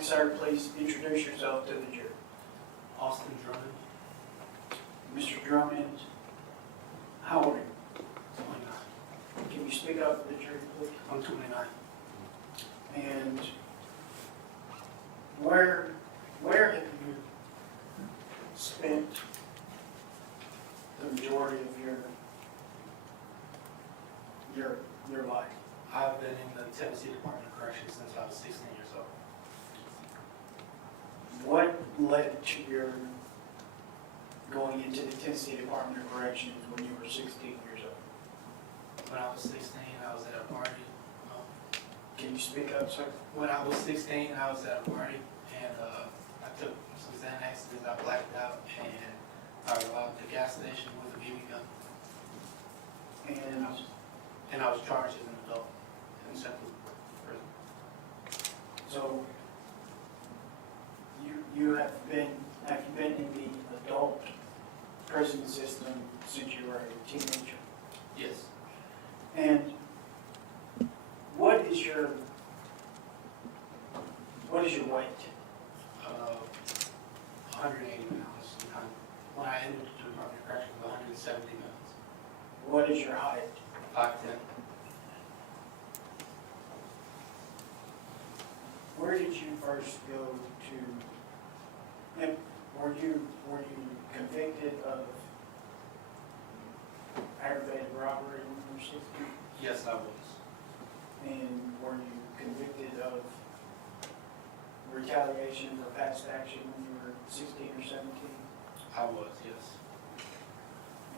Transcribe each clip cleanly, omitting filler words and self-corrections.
morning, sir. Please introduce yourself to the jury. Austin Drummond, Mr. Drummond, how old are you? 29. Can you speak up for the jury, please? I'm 29. And where have you spent the majority of your life? I've been in the Tennessee Department of Corrections since I was 16 years old. What led to your going into the Tennessee Department of Corrections when you were 16 years old? When I was 16, I was at a party. Can you speak up, sir? When I was 16, I was at a party, and I took some Xanax, and I blacked out, and I robbed the gas station with a BB gun. And I was charged as an adult in Central Prison. So you have you been in the adult prison system since you were a teenager? Yes. And what is your weight? 180 pounds. When I entered the Department of Corrections, 170 pounds. What is your height? 5'10". Where did you first go to? And were you convicted of aggravated robbery when you were 16? Yes, I was. And were you convicted of retaliation for past action when you were 16 or 17? I was, yes.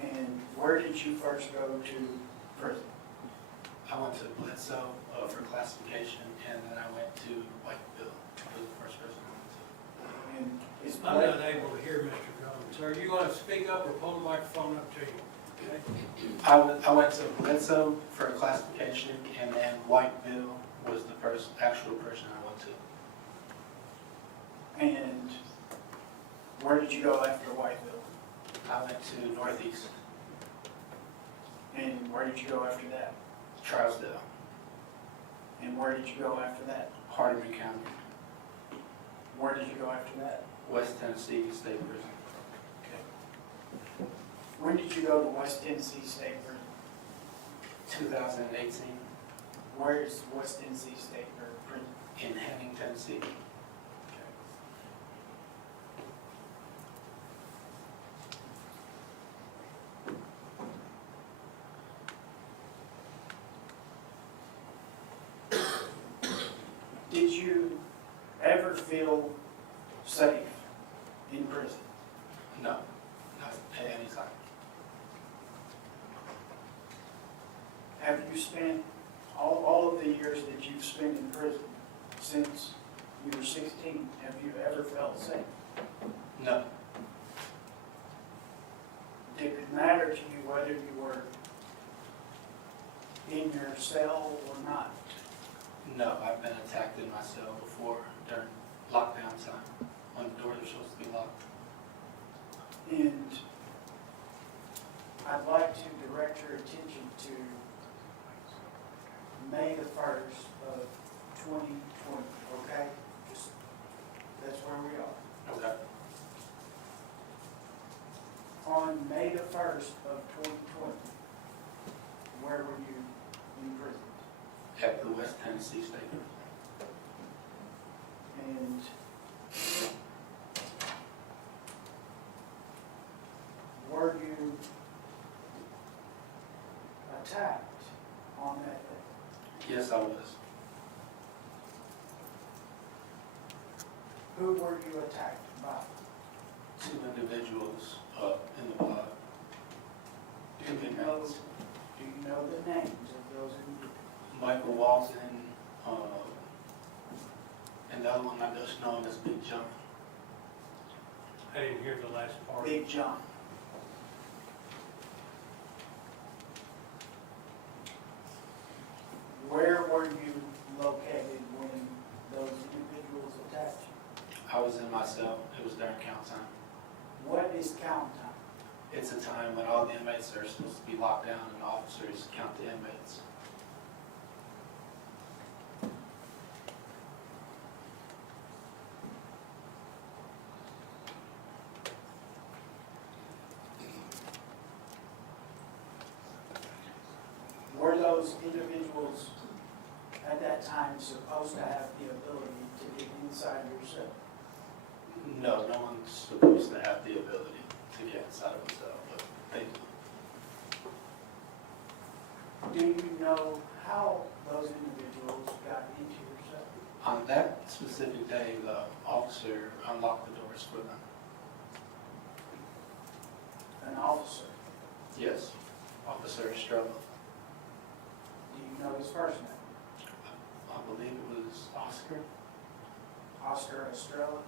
And where did you first go to prison? I went to Bledsoe for classification, and then I went to Whiteville. That was the first person I went to. And is I'm not able to hear Mr. Drummond. So are you going to speak up or pull the microphone up to you? Okay? I went to Bledsoe for classification, and then Whiteville was the first actual person I went to. And where did you go after Whiteville? I went to Northeast, And where did you go after that? Trousdale, And where did you go after that? Hardeman County, Where did you go after that? West Tennessee State Prison. Okay. When did you go to West Tennessee State Prison? 2018 Where is West Tennessee State Prison? in Henning, Tennessee. Did you ever feel safe in prison? No, not at any time. Have you spent all of the years that you've spent in prison since you were 16, have you ever felt safe? No, Did it matter to you whether you were in your cell or not? no, I've been attacked in my cell before during lockdown time when the doors are supposed to be locked. And I'd like to direct your attention to May the 1st of 2020, okay? Just, that's where we are. Okay. On May the 1st of 2020, where were you in prison? At the West Tennessee State Prison. And were you attacked on that day? Yes, I was. Who were you attacked by? 2 individuals in the blood. Do you know the names of those individuals? Michael Walton, and the other one I just known as Big John. I didn't hear the last part. Big John. Where were you located when those individuals attacked you? I was in my cell. It was during count time. What is count time? It's a time when all the inmates are supposed to be locked down and officers count the inmates. those individuals at that time supposed to have the ability to get inside your cell? No, no one's supposed to have the ability to get inside of a cell, but they do. Do you know how those individuals got into your cell? On that specific day, the officer unlocked the doors for them. An officer? Yes, Officer Estrella. Do you know his first name? I believe it was Oscar. Oscar Estrella?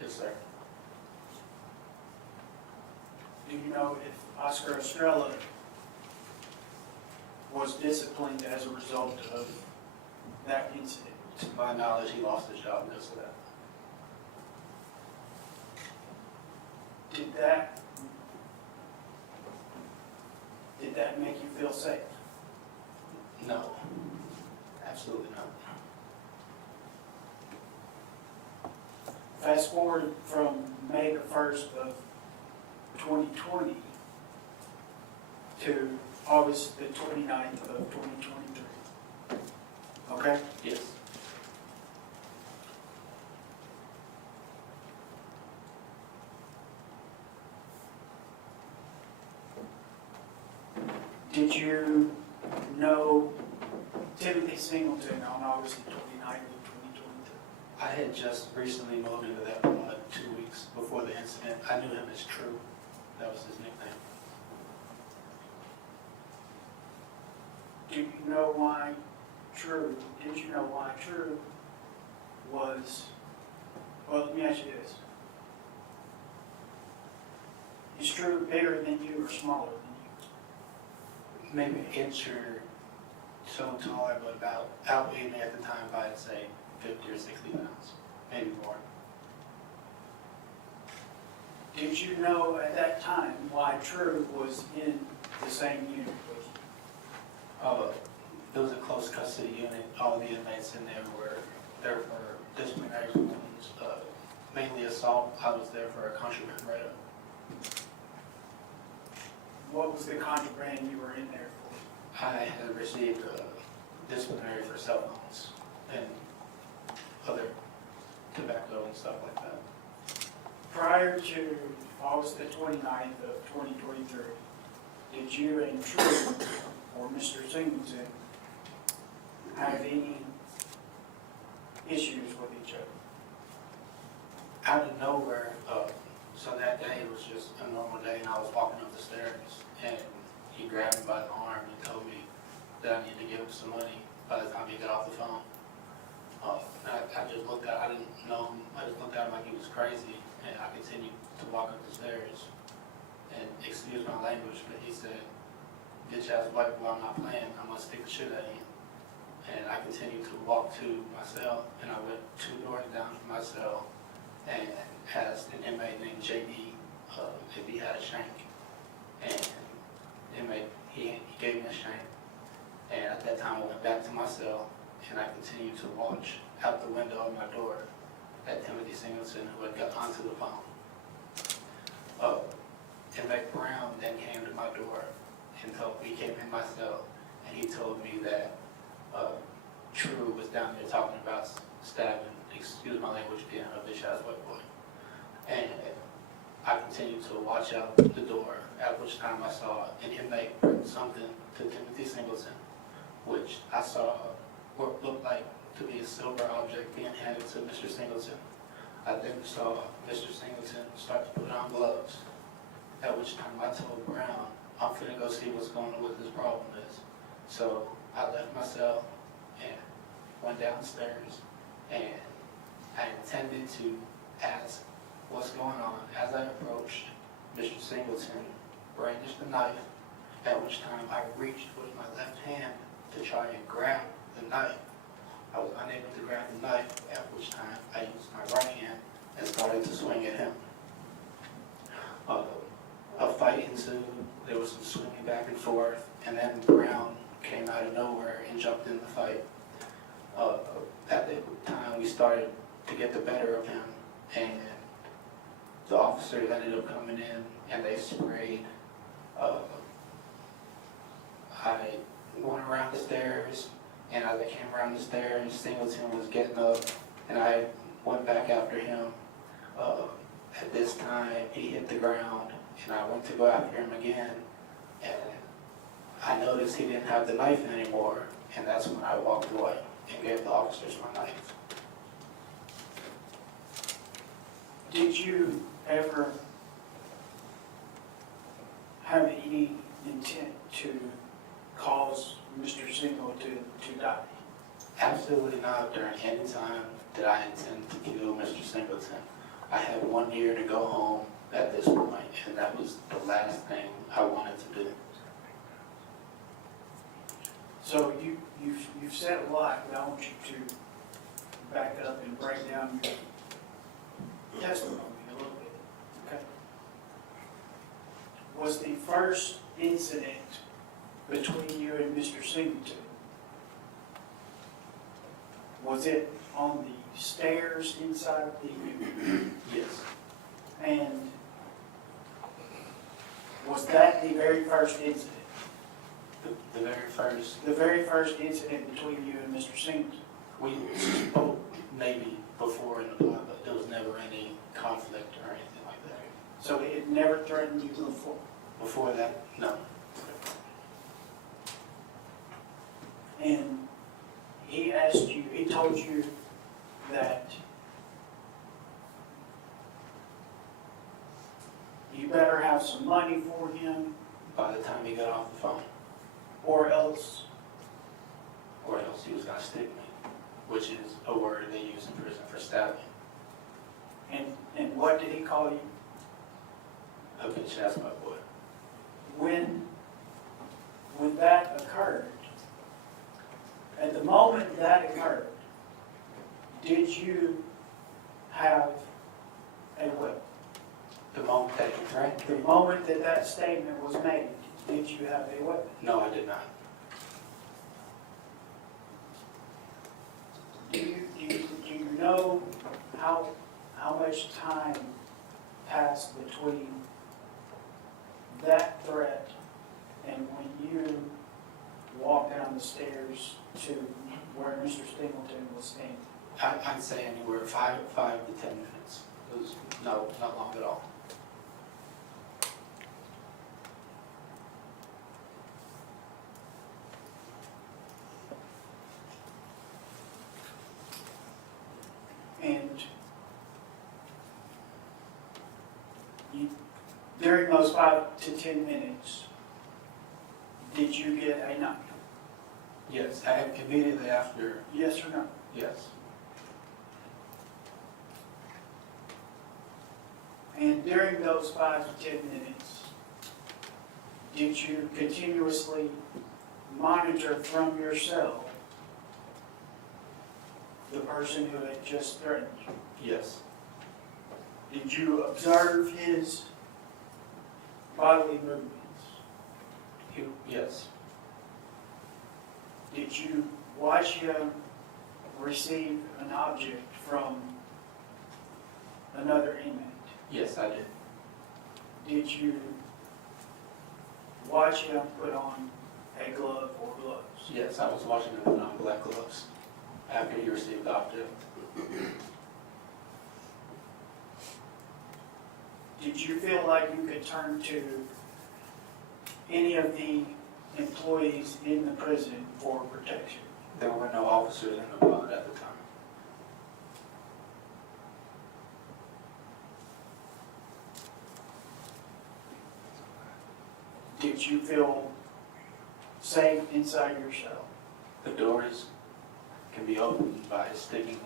Yes, sir. Do you know if Oscar Estrella was disciplined as a result of that incident? To my knowledge, he lost his job because of that. Did that make you feel safe? No, absolutely not. Fast forward from May the 1st of 2020 to August the 29th of 2023. Okay? Yes. Did you know Timothy Singleton on August the 29th of 2023? I had just recently moved into that 2 weeks before the incident. I knew him as True. That was his nickname. Do you know why True, did you know why True was, well, let me ask you this. Is True bigger than you or smaller than you? Maybe an inch or so taller, but about outweighed me at the time by, I'd say, 50 or 60 pounds, maybe more. Did you know at that time why True was in the same unit with you? It was a close custody unit. All the inmates in there were there for disciplinary reasons, mainly assault. I was there for a contraband write-up. What was the contraband you were in there for? I had received disciplinary for cell phones and other tobacco and stuff like that. Prior to August the 29th of 2023, did you and True, or Mr. Singleton, have any issues with each other? Out of nowhere, so that day it was just a normal day, and I was walking up the stairs, and he grabbed me by the arm and told me that I needed to give him some money by the time he got off the phone. I just looked at, I didn't know him, I just looked at him like he was crazy, and I continued to walk up the stairs. And excuse my language, but he said, "Bitch ass white boy, I'm not playing, I'm gonna stick the shit at you." And I continued to walk to my cell, and I went 2 doors down from my cell and asked an inmate named JD if he had a shank. And inmate, he gave me a shank. And at that time, I went back to my cell, and I continued to watch out the window of my door at Timothy Singleton, who had got onto the phone. Inmate Brown then came to my door and he came in my cell, and he told me that True was down there talking about stabbing, excuse my language, being a bitch ass white boy. And I continued to watch out the door, at which time I saw an inmate bring something to Timothy Singleton, which I saw what looked like to be a silver object being handed to Mr. Singleton. I then saw Mr. Singleton start to put on gloves, at which time I told Brown, I'm finna go see what's going on, what this problem is. So I left my cell and went downstairs, and I intended to ask what's going on. As I approached, Mr. Singleton brandished the knife, at which time I reached with my left hand to try and grab the knife. I was unable to grab the knife, at which time I used my right hand and started to swing at him. A fight ensued. There was some swinging back and forth, and then Brown came out of nowhere and jumped in the fight. At the time, we started to get the better of him, and the officers ended up coming in, and they sprayed. I going around the stairs, and as I came around the stairs, Singleton was getting up, and I went back after him. At this time, he hit the ground, and I went to go after him again, and I noticed he didn't have the knife anymore, and that's when I walked away and gave the officers my knife. Did you ever have any intent to cause Mr. Singleton to die? Absolutely not during any time did I intend to kill Mr. Singleton. I had 1 year to go home at this point, and that was the last thing I wanted to do. So you've said a lot, but I want you to back up and break down your testimony a little bit, okay? Was the first incident between you and Mr. Singleton, was it on the stairs inside the unit? Yes. And was that the very first incident? The very first, The very first incident between you and Mr. Singleton? we spoke maybe before in the plot, but there was never any conflict or anything like that. So it never threatened you before? Before that, no. And he asked you, he told you that you better have some money for him, By the time he got off the phone, or else, he was gonna stick me, which is a word they use in prison for stabbing. and what did he call you? A bitch ass my boy. When that occurred, at the moment that occurred, did you have a weapon? The moment that he threatened The me, moment that that statement was made, did you have a weapon? no, I did not. Do you know how much time passed between that threat and when you walked down the stairs to where Mr. Singleton was standing? I'd say anywhere 5 to 10 minutes. It was not long at all. And during those 5 to 10 minutes, did you get a knife? Yes, immediately after, Yes or no? yes. And during those 5 to 10 minutes, did you continuously monitor from your cell the person who had just threatened you? Yes. Did you observe his bodily movements? Yes. Did you watch him receive an object from another inmate? Yes, I did. Did you watch him put on a glove or gloves? Yes, I was watching him put on black gloves after he received the object. Did you feel like you could turn to any of the employees in the prison for protection? There were no officers in the pod at the time. Did you feel safe inside your cell? The doors can be opened by sticking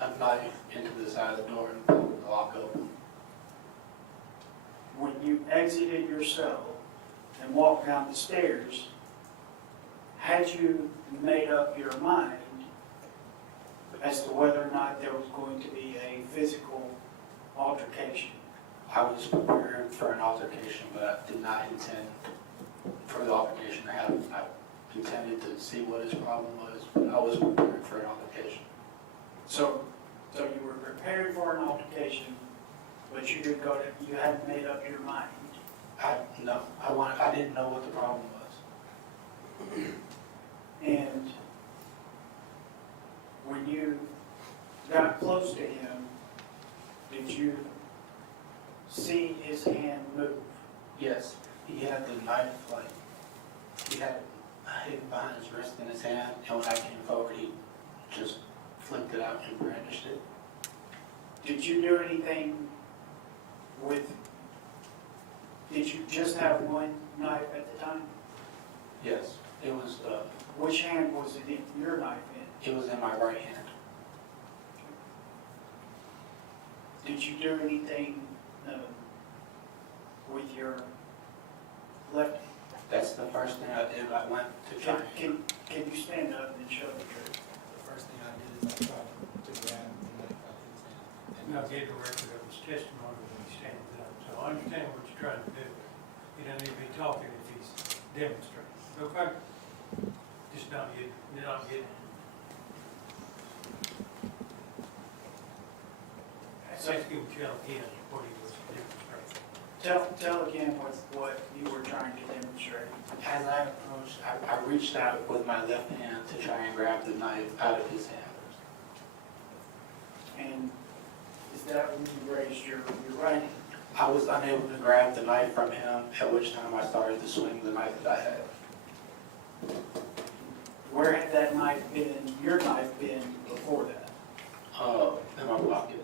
a knife into the side of the door and pulling the lock open. When you exited your cell and walked down the stairs, had you made up your mind as to whether or not there was going to be a physical altercation? I was prepared for an altercation, but I did not intend for the altercation to happen. I intended to see what his problem was, but I was prepared for an altercation. So you were prepared for an altercation, but you hadn't made up your mind. I didn't know what the problem was. And when you got close to him, did you see his hand move? Yes, he had the knife, like, he had it behind his wrist in his hand, and when I came forward, he just flipped it out and brandished it. Did you do anything with, did you just have one knife at the time? Yes, it was, Which hand was it in, your knife in? it was in my right hand. Did you do anything with your left? That's the first thing I did. I went to try. Can you stand up and show the truth? The first thing I did is I tried to grab the knife out of his hand. Now get a record of his testimony when he stands up. So I understand what you're trying to do. You don't need to be talking if he's demonstrating. Okay? Just not get. Ask him to tell again what he was demonstrating. Tell again what you were trying to demonstrate. As I approached, I reached out with my left hand to try and grab the knife out of his hand. And is that when you raised your right hand? I was unable to grab the knife from him, at which time I started to swing the knife that I had. Where had that knife been, your knife been before that? In my pocket.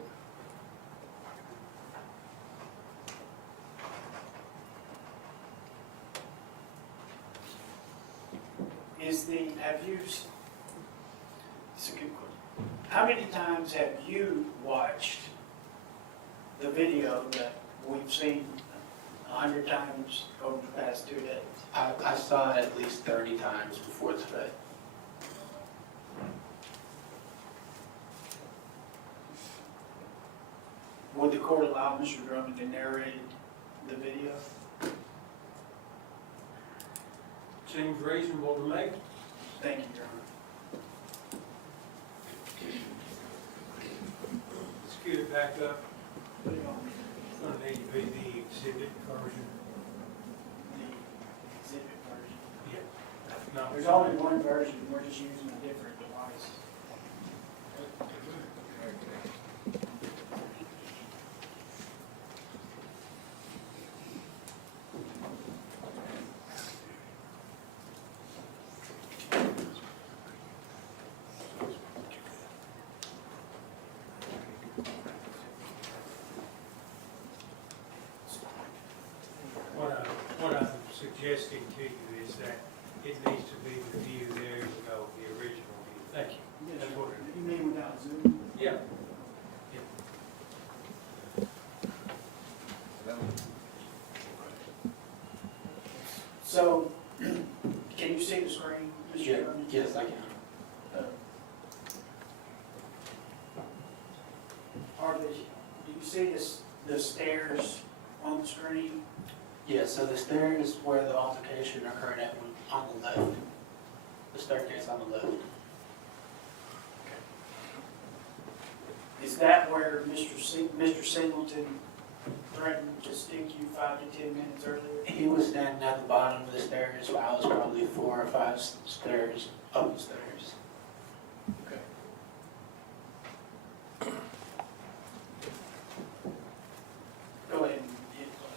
It's a good question. How many times have you watched the video that we've seen 100 times over the past 2 days? I saw it at least 30 times before today. Would the court allow Mr. Drummond to narrate the video? Seems reasonable to me. Thank you, Your Honor. Let's get it back up. Put it on It's going to need to be the exhibit version. the exhibit version. Yeah. No, There's only one version, we're just using a different device. What I'm suggesting to you is that it needs to be the view, there you go, the original view. Thank you. That's what it You mean without Zoom? Yeah. So, can you see the screen, Mr. Drummond? Yes, I can. Do you see the stairs on the screen? Yes, so the stairs is where the altercation occurred at on the left. The staircase on the left. Is that where Mr. Singleton threatened to stick you 5 to 10 minutes earlier? He was standing at the bottom of the stairs, while I was probably 4 or 5 stairs up the stairs. Go ahead and hit play.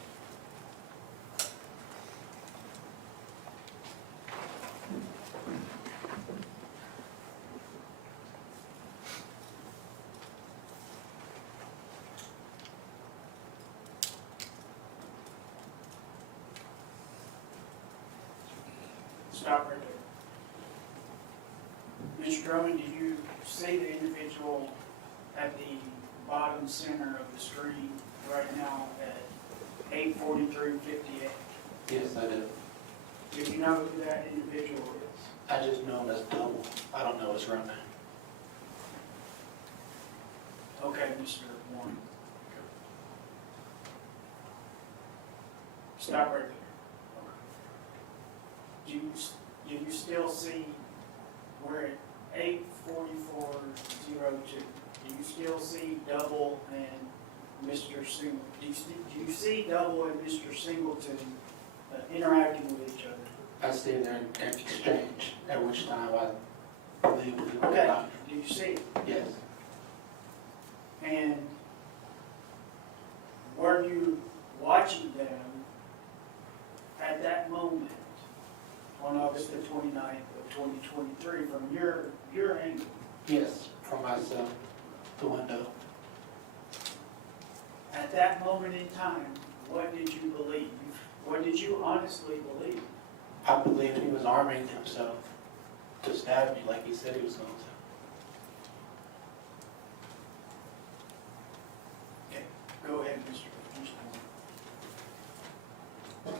Stop right there. Mr. Drummond, do you see the individual at the bottom center of the screen right now at 8:43:58? Yes, I do. Do you know who that individual is? I just know him as Double. I don't know his real name. Okay, Mr. Warren. Stop right there. Do you still see, we're at 8:44:02. Do you still see Double and Mr. Singleton? Do you see Double and Mr. Singleton interacting with each other? I stayed there in exchange, at which time I believe we were Okay, not. do you see? Yes, And were you watching them at that moment on August the 29th of 2023 from your angle? yes, from myself, the window. At that moment in time, what did you believe? What did you honestly believe? I believed he was arming himself to stab me like he said he was going to. Okay, go ahead, Mr. Moore.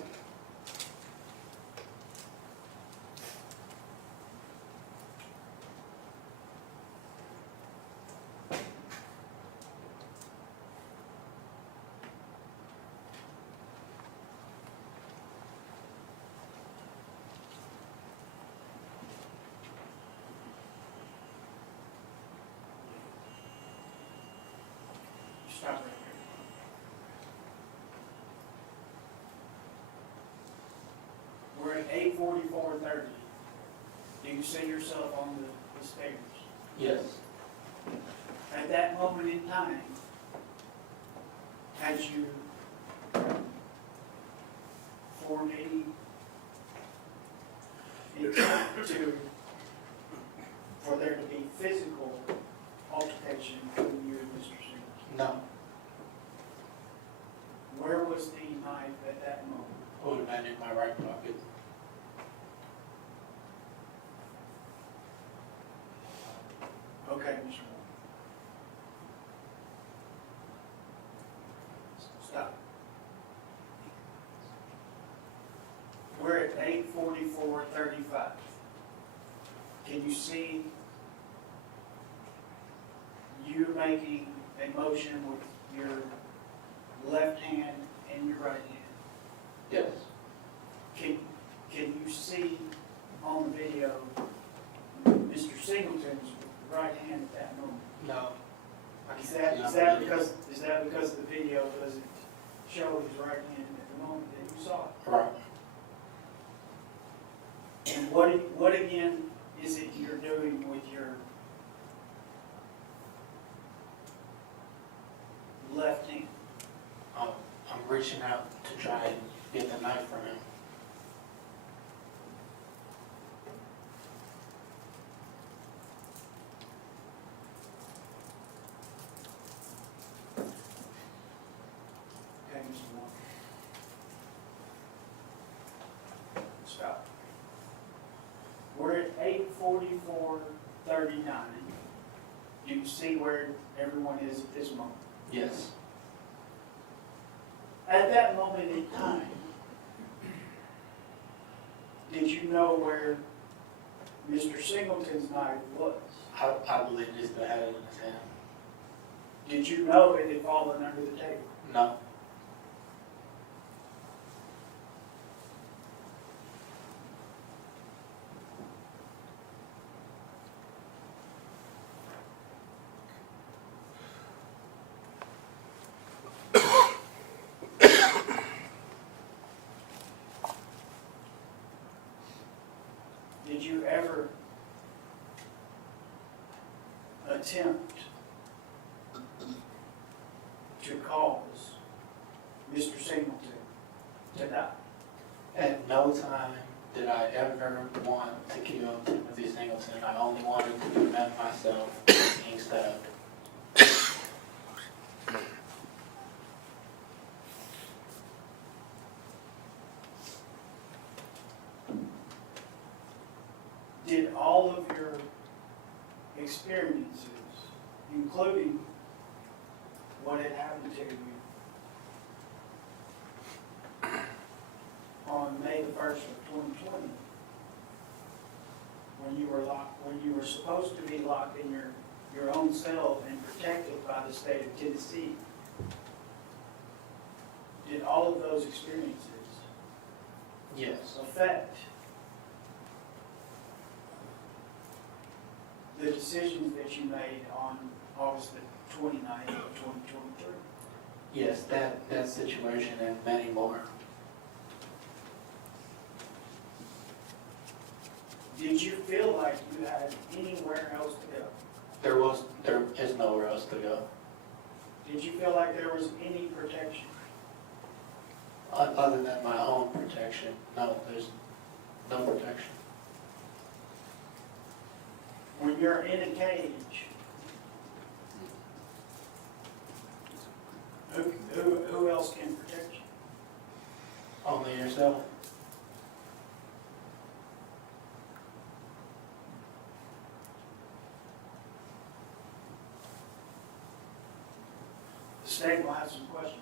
Stop right here. We're at 8:44:30. Do you see yourself on the stairs? Yes, At that moment in time, had you formed any intent for there to be physical altercation between you and Mr. Singleton? no, Where was the knife at that moment? would have been in my right pocket. Okay, Mr. Moore. Stop. We're at 8:44:35. Can you see you making a motion with your left hand and your right hand? Yes, Can you see on the video Mr. Singleton's right hand at that moment? no. I Is can't that, see is on that video. because the video doesn't show his right hand at the moment that you saw it? Right. And what again is it you're doing with your left hand? I'm reaching out to try and get the knife from him. Okay, Mr. Moore. Stop. We're at 8:44:39. Do you see where everyone is at this moment? Yes, At that moment in time, did you know where Mr. Singleton's knife was? I believe he still had it in his hand. Did you know it had fallen under the table? No, Did you ever attempt to cause Mr. Singleton to die? at no time did I ever want to kill Timothy Singleton. I only wanted to prevent myself from being stabbed. Did all of your experiences, including what had happened to you on May the 1st of 2020, when you were supposed to be locked in your own cell and protected by the state of Tennessee, did all of those experiences Yes, affect the decisions that you made on August the 29th of 2023? yes, that situation and many more. Did you feel like you had anywhere else to go? There is nowhere else to go. Did you feel like there was any protection? Other than my own protection, no, there's no protection. When you're in a cage, who else can protect you? Only yourself. The state will have some questions.